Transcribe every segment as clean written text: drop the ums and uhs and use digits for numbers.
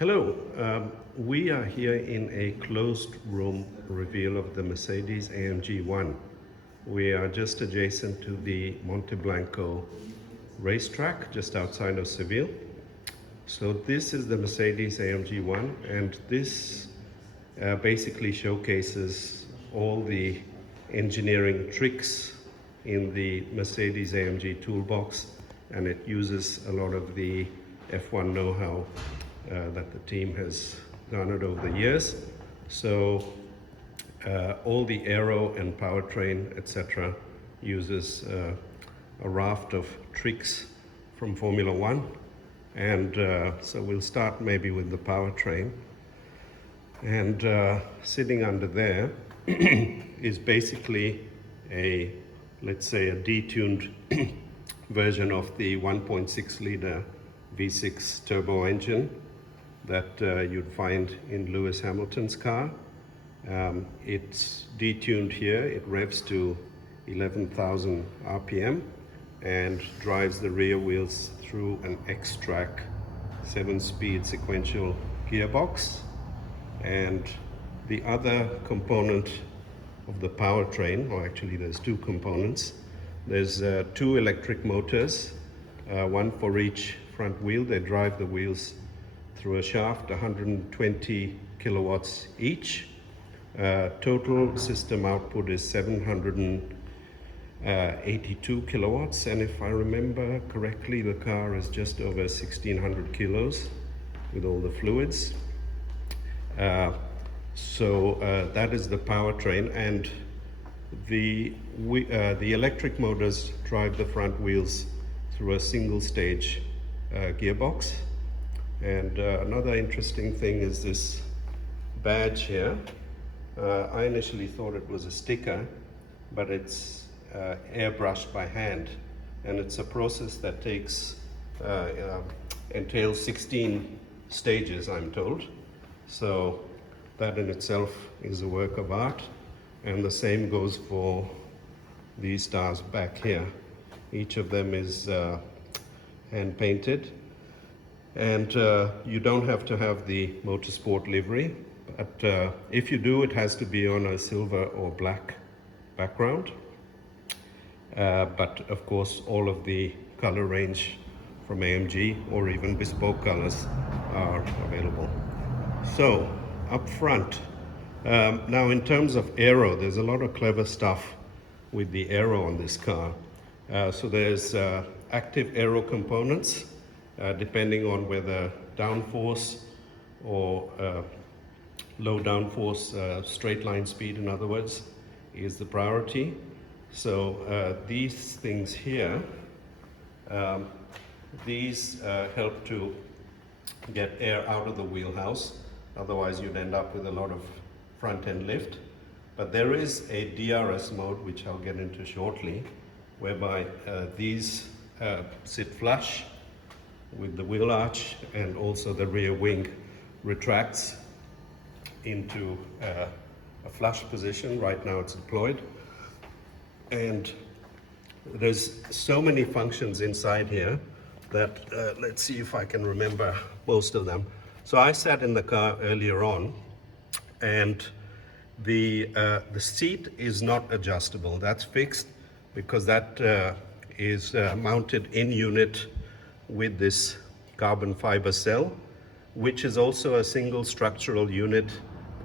Hello, we are here in a closed room reveal of the Mercedes-AMG ONE. We are just adjacent to the Monte Blanco racetrack just outside of Seville. So this is the Mercedes-AMG ONE, and this basically showcases all the engineering tricks in the Mercedes-AMG toolbox, and it uses a lot of the F1 know-how that the team has garnered over the years. So all the aero and powertrain, etc., uses a raft of tricks from Formula One. And so we'll start maybe with the powertrain. And sitting under there is basically let's say a detuned version of the 1.6 liter V6 turbo engine that you'd find in Lewis Hamilton's car. It's detuned here. It revs to 11,000 RPM and drives the rear wheels through an X-Track 7-speed sequential gearbox. And the other component of the powertrain, or actually there's two components. There's two electric motors, one for each front wheel. They drive the wheels through a shaft, 120 kilowatts each. Total system output is 782 kilowatts, and if I remember correctly, the car is just over 1,600 kilos with all the fluids. So that is the powertrain, and the electric motors drive the front wheels through a single stage gearbox. And another interesting thing is this badge here. I initially thought it was a sticker, but it's airbrushed by hand, and it's a process that entails 16 stages, I'm told. So that in itself is a work of art, and the same goes for these stars back here. Each of them is hand painted, and you don't have to have the motorsport livery, but if you do, it has to be on a silver or black background. But of course, all of the color range from AMG or even bespoke colors are available. So up front, now in terms of aero, there's a lot of clever stuff with the aero on this car. So there's active aero components, depending on whether downforce or low downforce, straight line speed, in other words, is the priority. So these things here, these help to get air out of the wheelhouse. Otherwise you'd end up with a lot of front end lift. But there is a DRS mode, which I'll get into shortly, whereby these sit flush with the wheel arch, and also the rear wing retracts into a flush position. Right now it's deployed. And there's so many functions inside here that let's see if I can remember most of them. So I sat in the car earlier on, and the seat is not adjustable. That's fixed because that is mounted in unit with this carbon fiber cell, which is also a single structural unit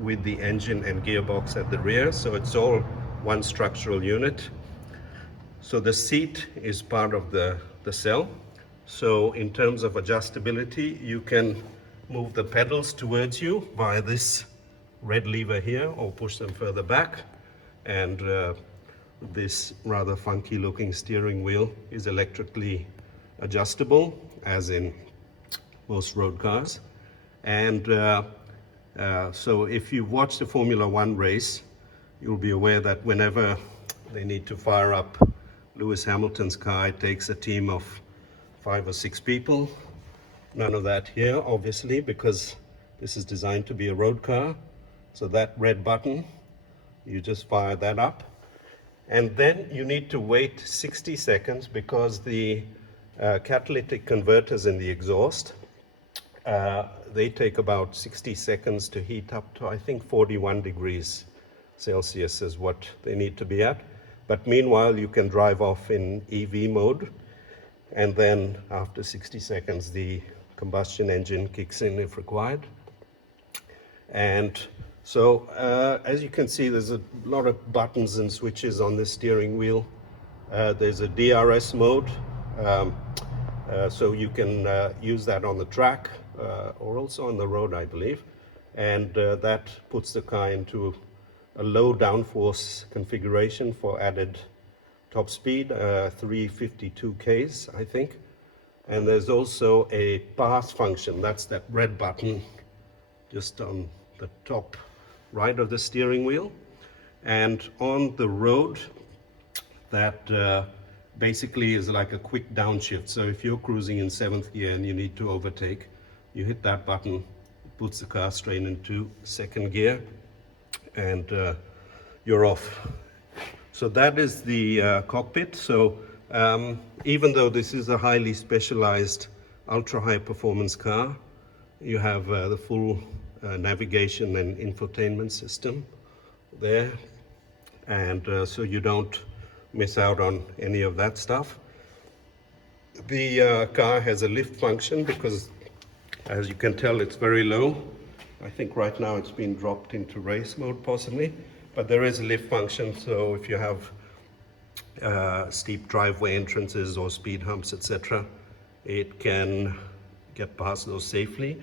with the engine and gearbox at the rear. So it's all one structural unit. So the seat is part of the cell. So in terms of adjustability, you can move the pedals towards you via this red lever here, or push them further back. And this rather funky looking steering wheel is electrically adjustable, as in most road cars. And so if you've watched a Formula One race, you'll be aware that whenever they need to fire up Lewis Hamilton's car, it takes a team of 5 or 6 people. None of that here, obviously, because this is designed to be a road car. So that red button, you just fire that up. And then you need to wait 60 seconds because the catalytic converters in the exhaust They take about 60 seconds to heat up to, I think, 41 degrees Celsius is what they need to be at. But meanwhile, you can drive off in EV mode, and then after 60 seconds, the combustion engine kicks in if required. And so, as you can see, there's a lot of buttons and switches on the steering wheel. There's a DRS mode, so you can use that on the track or also on the road, I believe. And that puts the car into a low downforce configuration for added top speed, 352 Ks, I think. And there's also a pass function. That's that red button just on the top right of the steering wheel. And on the road, that basically is like a quick downshift. So if you're cruising in 7th gear and you need to overtake, you hit that button, it puts the car straight into 2nd gear, and you're off. So that is the cockpit. So even though this is a highly specialized ultra high performance car, you have the full navigation and infotainment system there, and so you don't miss out on any of that stuff. The car has a lift function because, as you can tell, it's very low. I think right now it's been dropped into race mode possibly, but there is a lift function, so if you have steep driveway entrances or speed humps, etc., it can get past those safely.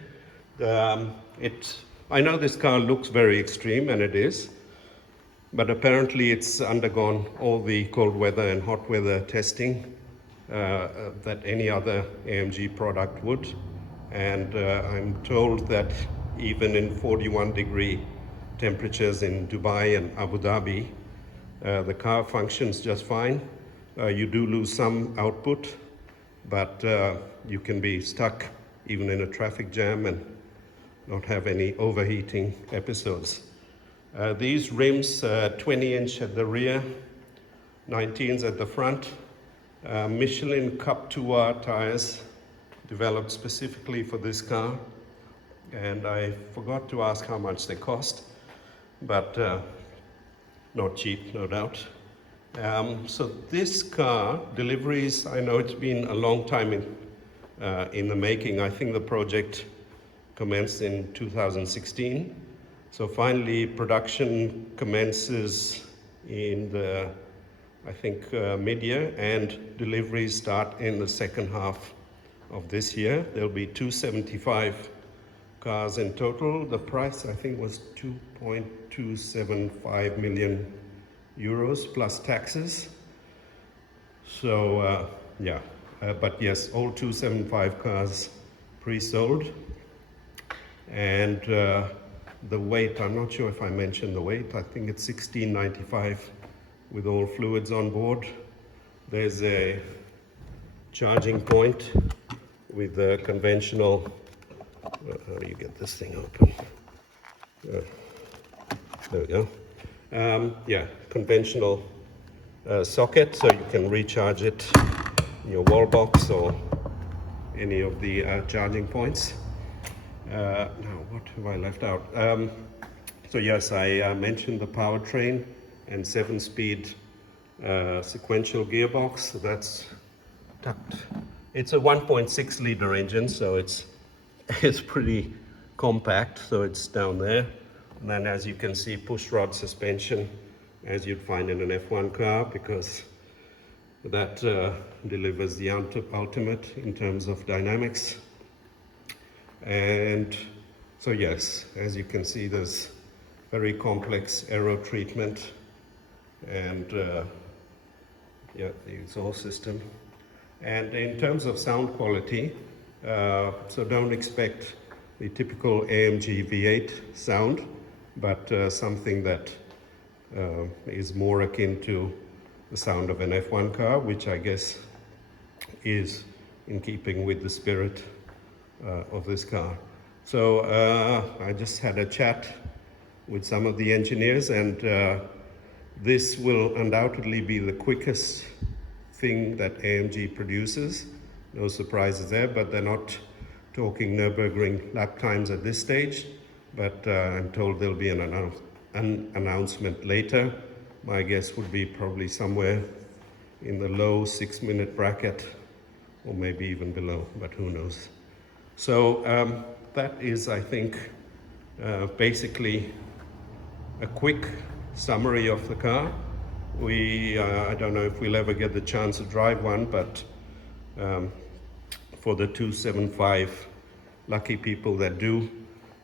I know this car looks very extreme, and it is, but apparently it's undergone all the cold weather and hot weather testing that any other AMG product would. And I'm told that even in 41-degree temperatures in Dubai and Abu Dhabi, the car functions just fine. You do lose some output, but you can be stuck even in a traffic jam and not have any overheating episodes. These rims, 20-inch at the rear, 19s at the front, Michelin Cup 2R tires developed specifically for this car, and I forgot to ask how much they cost, but not cheap, no doubt. So this car, deliveries, I know it's been a long time in the making. I think the project commenced in 2016. So finally, production commences in the, I think, mid-year, and deliveries start in the second half of this year. There'll be 275 cars in total. The price, I think, was 2.275 million euros plus taxes. So, but yes, all 275 cars pre-sold. And the weight, I'm not sure if I mentioned the weight, I think it's 1695 with all fluids on board. There's a charging point with the conventional, how do you get this thing open? There we go. Conventional socket, so you can recharge it in your wall box or any of the charging points. Now, what have I left out? So yes, I mentioned the powertrain and 7-speed sequential gearbox. So that's tucked. It's a 1.6 liter engine, so it's pretty compact. So it's down there. And then, as you can see, push rod suspension, as you'd find in an F1 car, because that delivers the ultimate in terms of dynamics. And so yes, as you can see, there's very complex aero treatment and the exhaust system. And in terms of sound quality, so don't expect the typical AMG V8 sound, but something that is more akin to the sound of an F1 car, which I guess is in keeping with the spirit of this car. So I just had a chat with some of the engineers, and this will undoubtedly be the quickest thing that AMG produces. No surprises there, but they're not talking Nürburgring lap times at this stage, but I'm told there'll be an announcement later. My guess would be probably somewhere in the low 6-minute bracket, or maybe even below, but who knows. So that is, I think, basically a quick summary of the car. I don't know if we'll ever get the chance to drive one, but for the 275 lucky people that do,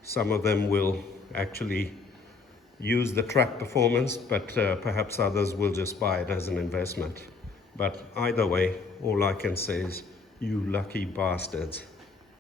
some of them will actually use the track performance, but perhaps others will just buy it as an investment. But either way, all I can say is, you lucky bastards.